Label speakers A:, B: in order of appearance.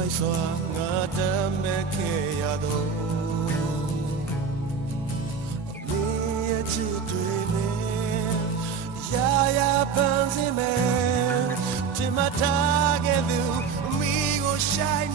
A: မိုက်စွာငါတမ်းမဲ့ခဲ့ရတော့လေရဲ့ချစ်တွေနဲ့ရာရာပန်းစင်မဲ့တင်မထားခဲ့သူမိကို shine